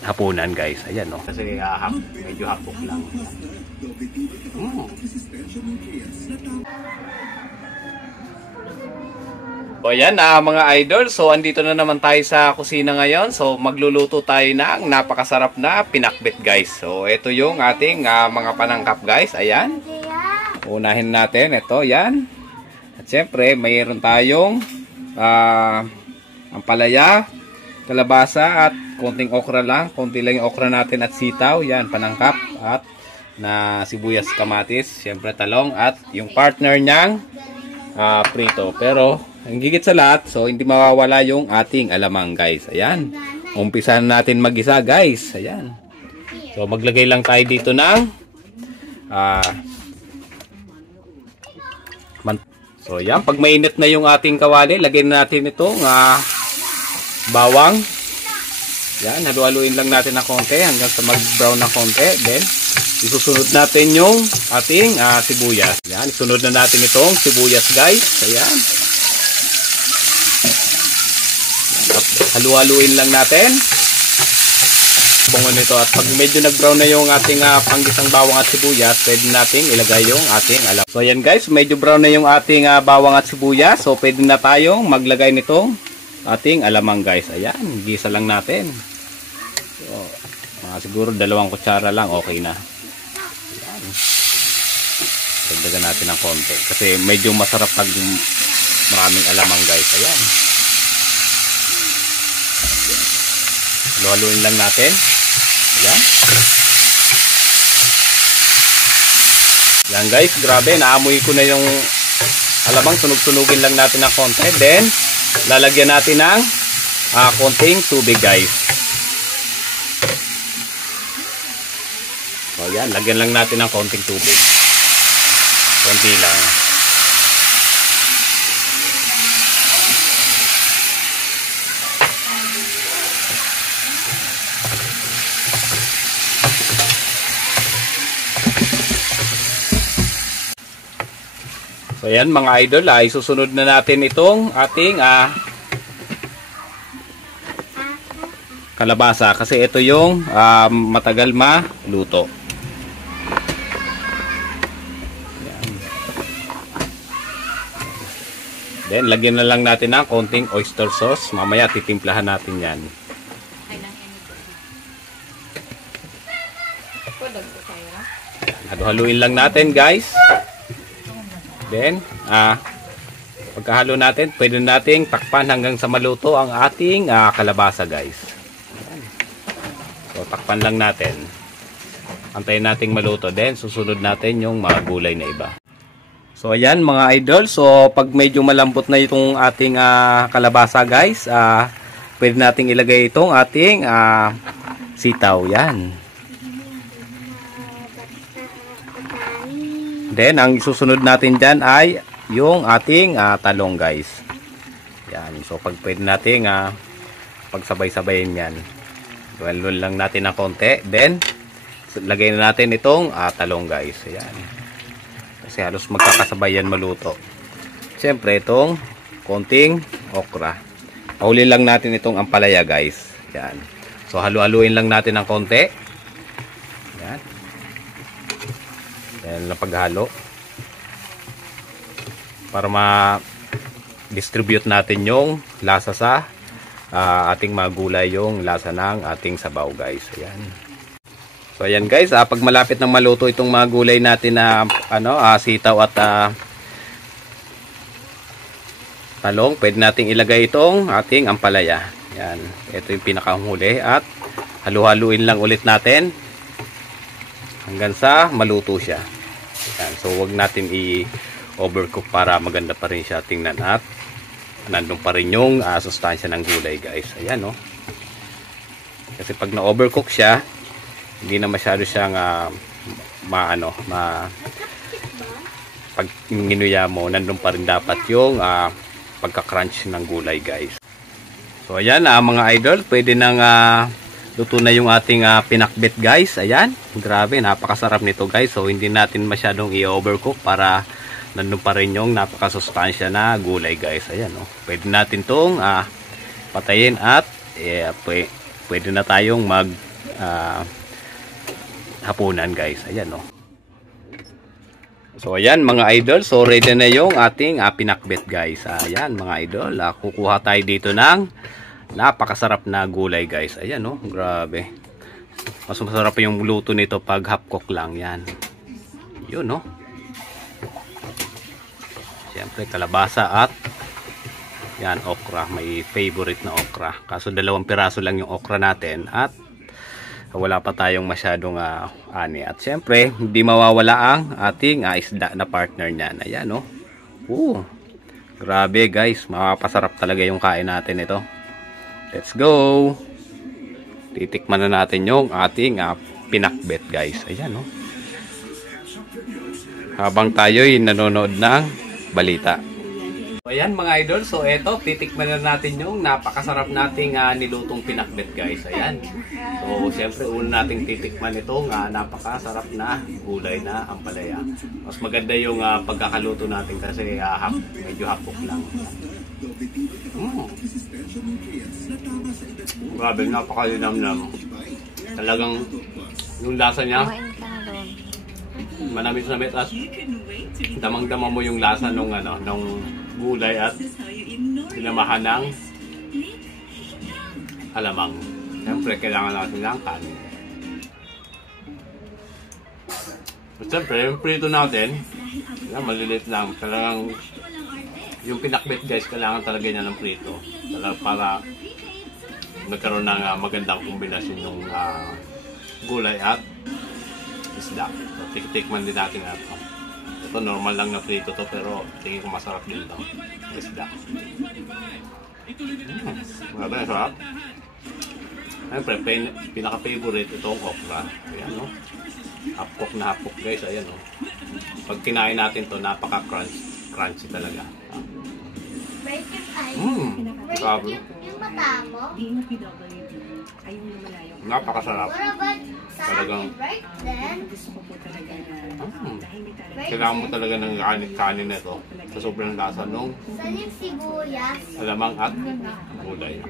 hapunan guys. Ayan no. Kasi medyo hapok lang. So ayan mga idol, so andito na naman tayo sa kusina ngayon. So magluluto tayo ng napakasarap na pinakbet guys. So ito yung ating mga panangkap guys. Ayan. Unahin natin ito, yan. At syempre mayroon tayong ampalaya, kalabasa at konting okra lang. Konti lang yung okra natin at sitaw. Yan, panangkap at na sibuyas, kamatis, syempre talong at yung partner niyang prito. Pero ang gigit sa lahat, so hindi mawawala yung ating alamang guys. Ayan. Umpisahan natin mag-isa guys. Ayan. So maglagay lang tayo dito ng so yan, pag mainit na yung ating kawali, lagyan natin itong bawang. Yan, halu-haluin lang natin ng konti hanggang sa mag-brown na konti. Then isusunod natin yung ating sibuyas. Yan, isunod na natin itong sibuyas guys. Ayan. Halu-haluin lang natin. Bungo nito at pag medyo nag-brown na yung ating panggisang bawang at sibuyas, pwede nating ilagay yung ating alam. So ayan guys, medyo brown na yung ating bawang at sibuyas. So pwede na tayong maglagay nitong ating alamang guys. Ayan, gisa lang natin. So, siguro 2 kutsara lang okay na. Ayan. Dagdagan natin ng konti kasi medyo masarap pag maraming alamang guys. Ayan. Haluin lang natin. Ayan. Yan guys, grabe, naamoy ko na yung alamang. Tunog-tunugin lang natin ng konti. Then, lalagyan natin ng konting tubig guys. So yan, lagyan lang natin ng konting tubig. Konti lang. So ayan mga idol, isusunod na natin itong ating kalabasa kasi ito yung matagal maluto. Ayan. Then lagyan na lang natin ng konting oyster sauce. Mamaya titimplahan natin yan. Halu-haluin lang natin guys. Then, pagkahalo natin, pwede nating takpan hanggang sa maluto ang ating kalabasa guys. So, takpan lang natin. Antayin nating maluto. Then, susunod natin yung mga gulay na iba. So, ayan mga idol. So, pag medyo malambot na itong ating kalabasa guys, pwede nating ilagay itong ating sitaw. Yan. Then, ang susunod natin dyan ay yung ating talong guys. Yan. So, pag pwede natin pagsabay-sabayin yan. Luwan lang natin ng konti. Then, lagay na natin itong talong guys. Yan. Kasi halos magkakasabay yan maluto. Siyempre, itong konting okra. Pauli lang natin itong ampalaya guys. Yan. So, halu-haluin lang natin ng konti. Yan. Yan lang paghalo para ma-distribute natin yung lasa sa ating mga gulay, yung lasa ng ating sabaw guys. Ayan. So ayan guys, pag malapit ng maluto itong mga gulay natin na sitaw at talong, pwede nating ilagay itong ating ampalaya. Yan, ito yung pinakahuli at halu-haluin lang ulit natin hanggang sa maluto siya. Yan. So wag natin i-overcook para maganda pa rin siya tingnan at nandun pa rin yung sustansya ng gulay guys. Ayan no. Kasi pag na-overcook siya, hindi na masyado siyang pag ginuya mo, nandun pa rin dapat yung pagka-crunch ng gulay guys. So ayan mga idol, pwede nang luto na yung ating pinakbet guys. Ayan, grabe, napakasarap nito guys. So hindi natin masyadong i-overcook para nandun pa rin yung napakasustansya na gulay guys. Ayan, oh. Pwede natin tong patayin at pwede na tayong mag hapunan guys. Ayan no. So ayan mga idol, so ready na yung ating pinakbet guys. Ayan mga idol, kukuha tayo dito ng napakasarap na gulay guys. Ayan no, grabe. Mas masarap yung luto nito pag half cook lang yan. Yun no. Siyempre kalabasa at yan okra, may favorite na okra. Kaso 2 piraso lang yung okra natin at wala pa tayong masyadong ani. At syempre, hindi mawawala ang ating isda na partner niyan. Ayan, no? Grabe, guys. Mapapasarap talaga yung kain natin ito. Let's go! Titikman na natin yung ating pinakbet, guys. Ayan, no? Habang tayo'y nanonood ng balita. Ayan mga idol, so eto, titikman na natin yung napakasarap nating nilutong pinakbet guys. Ayan. So siyempre una nating titikman itong napakasarap na gulay na ampalaya. Mas maganda yung pagkakaluto natin kasi medyo hapok lang. Grabe, napakalinamnam. Talagang yung lasa niya manamis-namis at damang-dama mo yung lasa nung gulay at sinamahan ng alamang. Siyempre, kailangan natin ng kanin. At siyempre, yung prito natin, maliliit lang. Talagang, yung pinakbet guys, kailangan talaga niya ng prito. Para magkaroon ng magandang kombinasyon ng gulay at isda. So, tikman din natin ito. Ito normal lang na prito to pero tingin ko masarap din ito. Isda. Maganda, sarap. Siyempre, pinaka-favorite itong okra. Ayan, no? Hapok na hapok, guys. Ayan, no? Pag kinain natin to napaka-crunchy talaga. Grabe. Napakasarap. Talagang kailangan mo talaga ng kanin na ito sa sobrang lasa nung alamang at gulay.